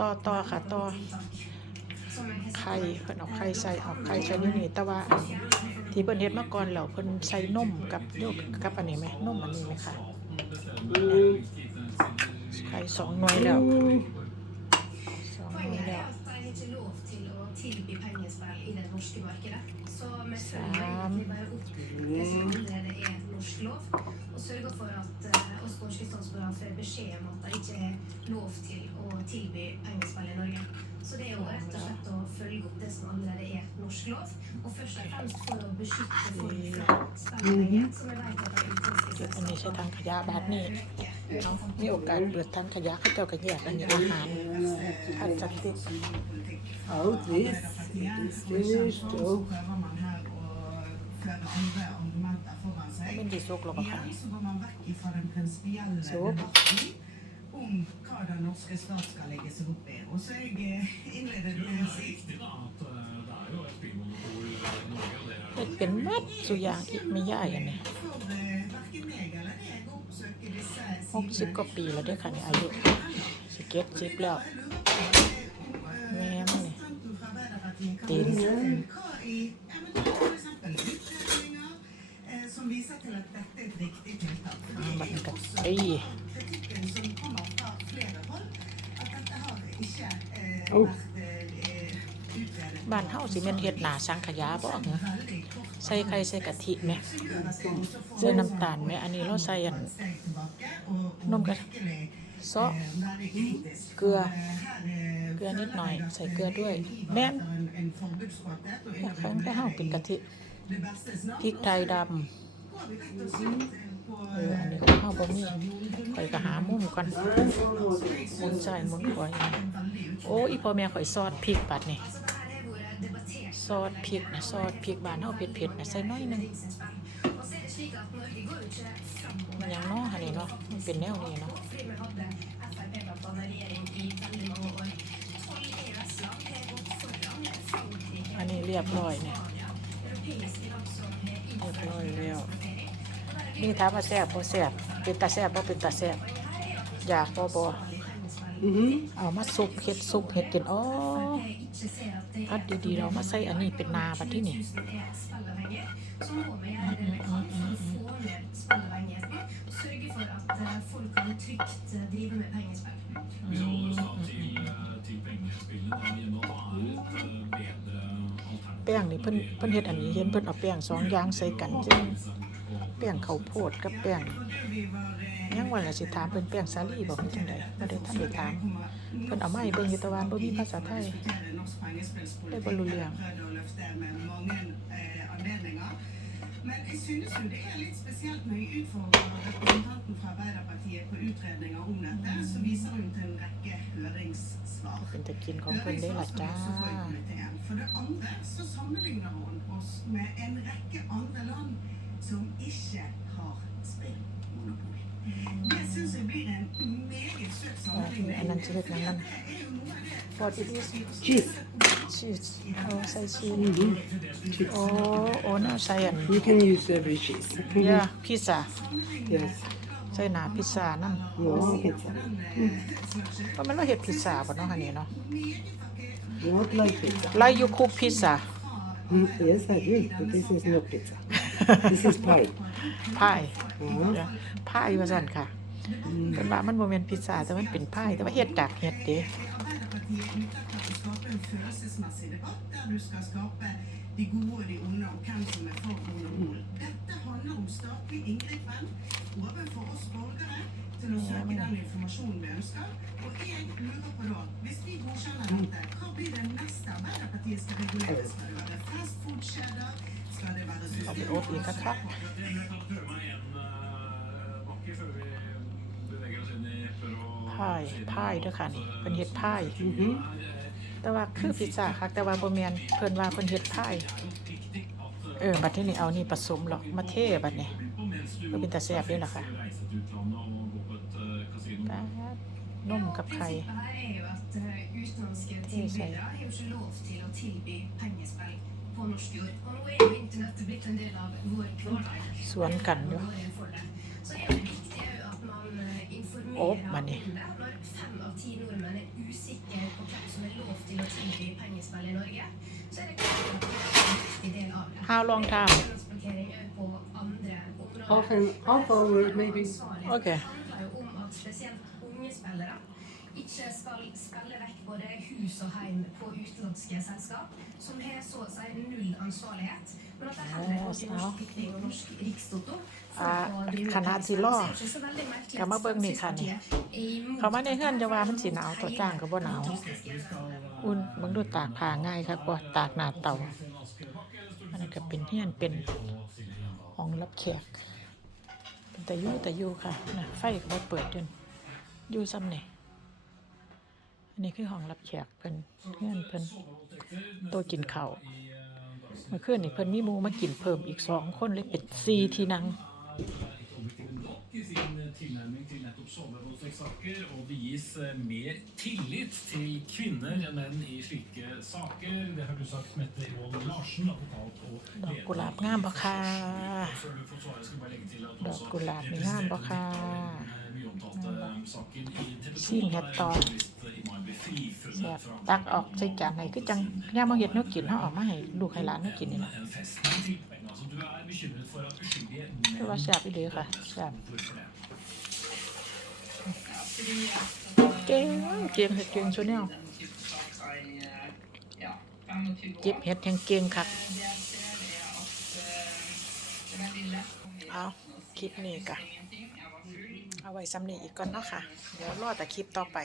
ต่อต่อค่ะต่อไข่เพิ่นเอาไข่ใส่เอาไข่ใส่อยู่นี่แต่ว่า ที่เพิ่นเฮ็ดมาก่อนแล้วเพิ่นใส่นมกับโยกกับอันนี้ไหมนมอันนี้ไหมค่ะไข่สองหน่วยแล้วสองหน่วยแล้วสาม Åsgård Kristoffersbröd för besked om att det inte är lov till att tilby engelskfall i Norge. Så det är jo rett og slett å følge det som allerede er norsk lov, og først og fremst for å beskytte folk fra spennende mm. som vi vet at er utenlandske อันนี้ใช้ถังขยะแบบนี้เนาะมีโอกาสเปิดถังขยะเขาเจ้าก็แยกกันอย่างอาหารพลาสติก Out this, this, oh. Quindi sopra la panna. Sopra. om hva den norske stat skal legges opp i. Og så jeg innledet med å si Det er matt så jeg med jegerne. หกสิบกว่าปีแล้วด้วยค่ะเนี่ยอายุสเก็ตชิปแล้วแม่มันเนี่ยตีนบ้านเฮาสิแม่นเฮ็ดหน้าสังขยาบ่เหรอใส่ไข่ใส่กะทิไหมใส่น้ำตาลไหมอันนี้เราใส่อันนมกะซอสเกลือเกลือนิดหน่อยใส่เกลือด้วยแม่นแข็งแค่เฮาเป็นกะทิพริกไทยดำเอออันนี้บ่มีข่อยก็หามุ่มก่อนมุนใจมุนข่อยโอ้ อีพ่อแม่ข่อยซอดพริกปัดนี่ซอสพริกนะซอสพริกบานเฮาเผ็ดๆนะใส่น้อยนึงอย่างน้อหันนี่เนาะมันเป็นแนวนี้เนาะ อันนี้เรียบร้อยเนี่ยเรียบร้อยแล้วนี่ถามว่าแซ่บบ่แซ่บเป็นตาแซ่บบ่เป็นตาแซ่บอยากบ่บ่ออเอามาซุปเห็ดซุปเห็ดกินอ๋อพัดดีๆเรามาใส่อันนี้เป็นนาบะที่นี่แป้งนี่เพิ่นเพิ่นเฮ็ดอันนี้เห็นเพิ่นเอาแป้งสองอย่างใส่กันจ้ะงเปลี่ยนขาโพดกับเปลี่ยนยังวันละสิถามเป็นเปลียนซาลี่บอกไม่จังใดไม่ได้ท่านไปถาม เพิ่นเอาไม้เบ่งอยูตะวันบ่มีภาษาไทยได้บ่รู้เรื่องเป็นตะกินของเนได้ล่ะจ้า f som ikke har spillmonopol. Det syns jeg blir en meget søt s a m m e n l i n g What it i Cheese. Cheese. Oh, say c h e e s ่ Mm -hmm. cheese. Oh, oh no, s y o u can use every cheese. yeah, pizza. Yes. ใช่หนาพิซซ่านั่นโอ้เห็ดก็มันว่าเห็ดพิซซ่าป่ะเนาะอันนี้เนาะ What like pizza? Like you cook pizza? Yes, I do. But this is no pizza. this is pie พายอ๋อนะพายว่าสั่นค่ะแต่ว่ามันโมเมนพิซซ่าแต่มันเป็นพายแต่ว่าเฮ็ดจากเฮ็ดเด้ en følelsesmessig debatt der du skal skape de gode, de onde og hvem som er for monopol. Dette handler om statlig inngripen overfor oss borgere til å søke den informasjonen vi ønsker. Og jeg lurer på da, hvis vi godkjenner dette, hva blir det neste Arbeiderpartiet skal regulere? Skal det være fastfood-kjeder? Skal det være systemer? Pie, pie, det kan ni Man heter pie. Mm -hmm. แต่ว่าคือพิซซ่าคักแต่ว่าบเแมยนเพิ่นว่าเพิ่นเฮ็ดพายเออบัดที่นี่เอานี่ผสมหรอกมาเทบัดนี้ก็เป็นตาแซ่บด้วยล่ะค่ะนุ่นมกับไข่ทใส่สวนกันอยู่โอ้บาเนีย som et lovtil og tidlig How long time? Half an, half hour, maybe. Okay. ikke skal spille vekk både hus og heim på utenlandske selskap, som har så å si null ansvarlighet, men at de heller เอาขนาดสิล่อกับมาเบิ่งนี่ค่ะนี่เขามาในเฮือนจะว่ามันสิหนาวตัวจ้างก็บ่หนาว อุ่นเบิ่งดูตากผ้าง่ายครับบ่ตากหน้าเตาอันนี้ก็เป็นเฮือนเป็นห้องรับแขกเป็นต่ยูต่ยูค่ะนะไฟก็บ่เปิดจนอยู่ซ้ำนี่อันนี้คือห้องรับแขกเพิ่นเฮือนเพิ่นโต๊ะกินข้าวมื่อคืนนี่เพิ่นมีมูมากินเพิ่มอีกสองคนเลยเป็นซีที่นั่งดอกกุหลาบงามป่ค่ะดอกกุหลาบงามบ่ค่ะซีนแฮต่อแซบตักออกใส่จานให้คือจังย่ามาเห็ดนกกินเขาออกมาให้ลูกไห้ลานนกกินนี่นะคือว่าแซ่บอีเลีค่ะแซ่บเก่งเก่งเห็ดเก่งชุดนี้เจ็บเห็ดแทงเก่งคัะเอาคลิปนี้กะเอาไว้ซ้ำนี้อีกก่อนเนาะค่ะ เดี๋ยวรอแต่คลิปต่อไป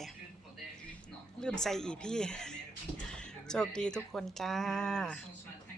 ลืมใส่อีพี่โชคดีทุกคนจ้า